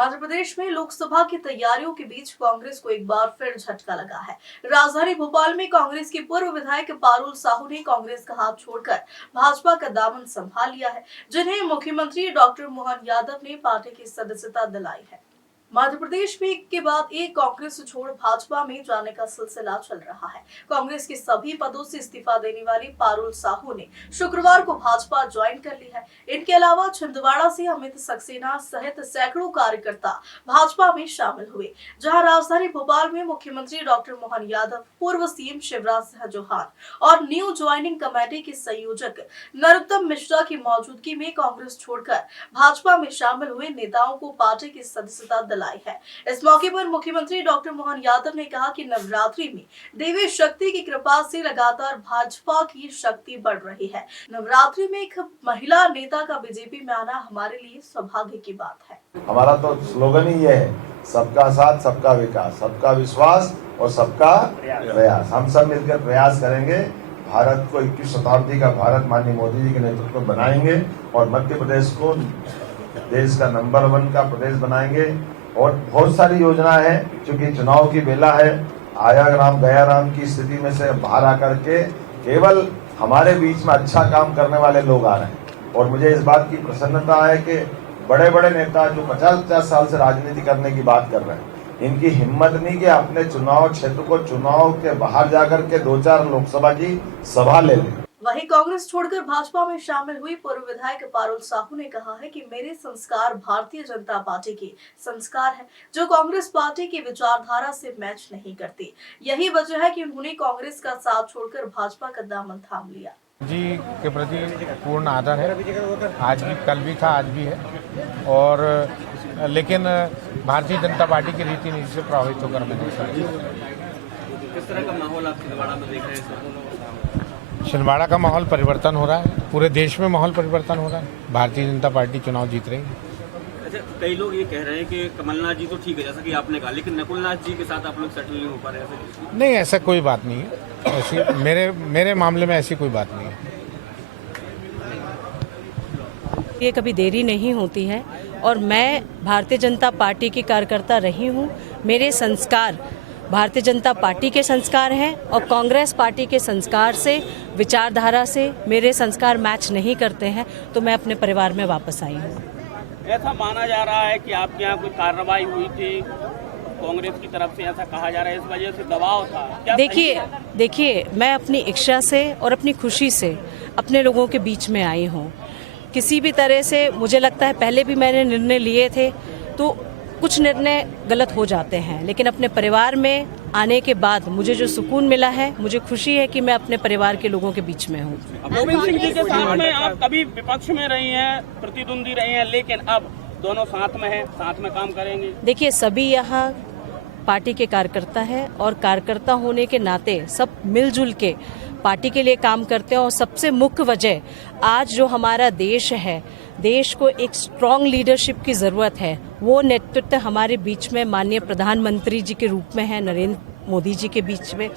मध्य प्रदेश में लोकसभा की तैयारियों के बीच कांग्रेस को एक बार फिर झटका लगा है। राजधानी भोपाल में कांग्रेस के पूर्व विधायक पारुल साहू ने कांग्रेस का हाथ छोड़कर भाजपा का दामन संभाल लिया है, जिन्हें मुख्यमंत्री डॉक्टर मोहन यादव ने पार्टी की सदस्यता दिलाई है। मध्य प्रदेश में एक के बाद एक कांग्रेस छोड़ भाजपा में जाने का सिलसिला चल रहा है। कांग्रेस के सभी पदों से इस्तीफा देने वाली पारुल साहू ने शुक्रवार को भाजपा ज्वाइन कर ली है। इनके अलावा छिंदवाड़ा से अमित सक्सेना सहित सैकड़ों कार्यकर्ता भाजपा में शामिल हुए, जहां राजधानी भोपाल में मुख्यमंत्री डॉक्टर मोहन यादव, पूर्व सीएम शिवराज सिंह चौहान और न्यू ज्वाइनिंग कमेटी के संयोजक नरोत्तम मिश्रा की मौजूदगी में कांग्रेस छोड़कर भाजपा में शामिल हुए नेताओं को पार्टी की सदस्यता दिलाई है। इस मौके पर मुख्यमंत्री डॉक्टर मोहन यादव ने कहा कि नवरात्रि में देवी शक्ति की कृपा से लगातार भाजपा की शक्ति बढ़ रही है। नवरात्रि में एक महिला नेता का बीजेपी में आना हमारे लिए सौभाग्य की बात है। हमारा तो स्लोगन ही ये है, सबका साथ, सबका विकास, सबका विश्वास और सबका प्रयास। हम सब मिलकर प्रयास करेंगे, भारत को 21वीं शताब्दी का भारत माननीय मोदी जी के नेतृत्व में बनाएंगे और मध्य प्रदेश को देश का नंबर 1 का प्रदेश बनाएंगे। और बहुत सारी योजना है, क्योंकि चुनाव की बेला है। आया राम गया राम की स्थिति में से बाहर आकर के केवल हमारे बीच में अच्छा काम करने वाले लोग आ रहे हैं। और मुझे इस बात की प्रसन्नता है कि बड़े बड़े नेता जो 50-50 साल से राजनीति करने की बात कर रहे हैं, इनकी हिम्मत नहीं कि अपने चुनाव क्षेत्र को चुनाव के बाहर जाकर के 2-4 लोकसभा की सभा ले लें। वहीं कांग्रेस छोड़कर भाजपा में शामिल हुई पूर्व विधायक पारुल साहू ने कहा है कि मेरे संस्कार भारतीय जनता पार्टी के संस्कार है, जो कांग्रेस पार्टी की विचारधारा से मैच नहीं करती। यही वजह है कि उन्होंने कांग्रेस का साथ छोड़कर भाजपा का दामन थाम लिया। जी के प्रति पूर्ण आदर है, आज भी, कल भी था, आज भी है। और लेकिन भारतीय जनता पार्टी की रीति नीति से प्रभावित होकर मैंने किस तरह का माहौल आप छिंदवाड़ा में देख रहे हैं? छिंदवाड़ा का माहौल परिवर्तन हो रहा है, पूरे देश में माहौल परिवर्तन हो रहा है। भारतीय जनता पार्टी चुनाव जीत रही है। अच्छा, कई लोग ये कह रहे हैं कि कमलनाथ जी तो ठीक है, जैसा कि आपने कहा, लेकिन नकुलनाथ जी के साथ आप लोग सेटल नहीं हो पा रहे हैं। नहीं, ऐसा कोई बात नहीं है। ऐसी मेरे मामले में ऐसी कोई बात नहीं है। ये कभी देरी नहीं होती है और मैं भारतीय जनता पार्टी की कार्यकर्ता रही हूँ। मेरे संस्कार भारतीय जनता पार्टी के संस्कार हैं और कांग्रेस पार्टी के संस्कार से, विचारधारा से मेरे संस्कार मैच नहीं करते हैं, तो मैं अपने परिवार में वापस आई हूँ। ऐसा माना जा रहा है कि आपके यहाँ कोई कार्रवाई हुई थी कांग्रेस की तरफ से, ऐसा कहा जा रहा है, इस वजह से दबाव था। देखिए, मैं अपनी इच्छा से और अपनी खुशी से अपने लोगों के बीच में आई हूँ। किसी भी तरह से मुझे लगता है, पहले भी मैंने निर्णय लिए थे तो कुछ निर्णय गलत हो जाते हैं, लेकिन अपने परिवार में आने के बाद मुझे जो सुकून मिला है, मुझे खुशी है कि मैं अपने परिवार के लोगों के बीच में हूँ। गोविंद सिंह जी के साथ में आप कभी विपक्ष में रही हैं, प्रतिद्वंदी रही हैं, लेकिन अब दोनों साथ में हैं, साथ में काम करेंगे। देखिए, सभी यहाँ पार्टी के कार्यकर्ता हैं और कार्यकर्ता होने के नाते सब मिलजुल के पार्टी के लिए काम करते हैं। और सबसे मुख्य वजह, आज जो हमारा देश है, देश को एक स्ट्रॉन्ग लीडरशिप की ज़रूरत है। वो नेतृत्व हमारे बीच में माननीय प्रधानमंत्री जी के रूप में है, नरेंद्र मोदी जी के बीच में।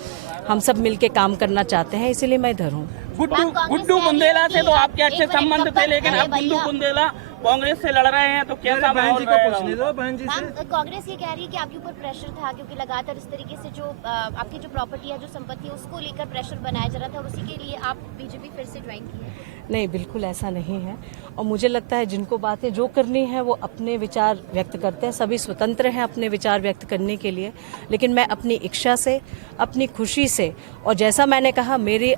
हम सब मिलके काम करना चाहते हैं, इसीलिए मैं इधर हूँ। गुड्डू बुंदेला से तो आपके अच्छे संबंध थे, लेकिन अब गुड्डू बुंदेला कांग्रेस से लड़ रहे हैं, तो कैसा माहौल रहेगा? कांग्रेस ये कह रही है कि आपके ऊपर प्रेशर था, क्योंकि लगातार इस तरीके से जो आपकी जो प्रॉपर्टी है, जो संपत्ति है, उसको लेकर प्रेशर बनाया जा रहा था और उसी के लिए आप बीजेपी फिर से ज्वाइन की है। नहीं, बिल्कुल ऐसा नहीं है। और मुझे लगता है जिनको बातें जो करनी है वो अपने विचार व्यक्त करते हैं, सभी स्वतंत्र हैं अपने विचार व्यक्त करने के लिए। लेकिन मैं अपनी इच्छा से, अपनी खुशी से, और जैसा मैंने कहा, मेरी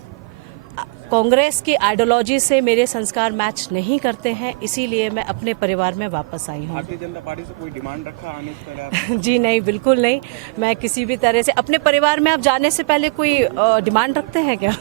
कांग्रेस की आइडियोलॉजी से मेरे संस्कार मैच नहीं करते हैं, इसीलिए मैं अपने परिवार में वापस आई हूँ। भारतीय जनता पार्टी से कोई डिमांड रखा आने से पहले? जी नहीं, बिल्कुल नहीं। मैं किसी भी तरह से अपने परिवार में आप जाने से पहले कोई डिमांड रखते हैं क्या?